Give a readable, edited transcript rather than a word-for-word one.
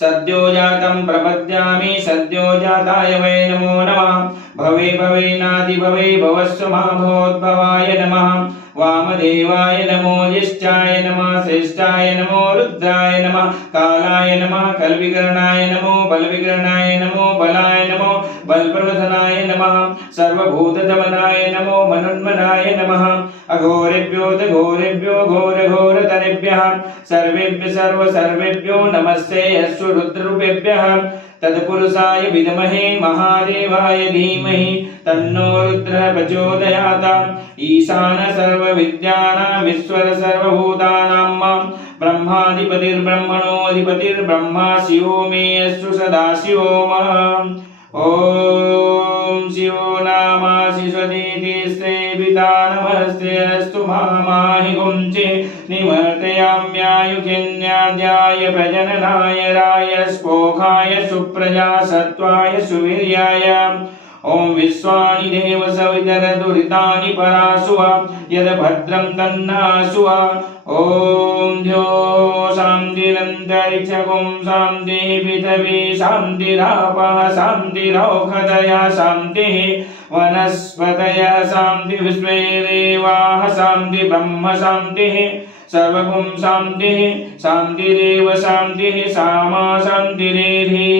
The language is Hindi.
सद्यो जातं प्रपद्यामि सद्यो जाताय वै नमो नमः भवे भवेनादि भवे भवस्व महाभवोद्भवाय नमः वामदेवाय नमो ज्येष्ठाय नमः श्रेष्ठाय नमो रुद्राय नमः कालाय नमः कलविकरणाय नमो बलविकरणाय नमो बलाय नमो बलप्रवधनाय नमः सर्वभूतदमनाय नमो मनुन्मनाय नमः अघोरेभ्यो घोरेभ्यो घोरघोरतरेभ्यः सर्वेभ्यो नमस्ते अश्व रुद्ररूपेभ्यः तत्पुरुषाय विद्महे महादेवाय धीमहि तन्नो रुद्रः प्रचोदयात् ईशान सर्वविद्यानां ईश्वर सर्वभूतानां ब्रह्माधिपतिर्ब्रह्मणोऽधिपतिर्ब्रह्मा शिवो मे अस्तु सदाशिवो ॐ शिवो नामाशिषतीति श्रीपिता नमस्ते अस्तु माहि गुंचे निवर्तयाम्यायुखिन्याद्याय प्रजननाय राय स्पोखाय सुप्रजा सत्वाय सुवीर्याय ओम विश्वानि देव सवितरदुरितानि परासुवा यद भद्रं तन्नासुवा ओम ध्यो शान्तिरन्तरिक्षगुं शान्तिः पृथिवी शान्तिरापः शान्तिरौषधयः शान्तिः वनस्पतयः शान्तिः विश्वे देवाः शान्तिः ब्रह्म शान्तिः सर्वगुं शान्तिः शान्तिरेव शान्तिः सामा शान्तिरेधि।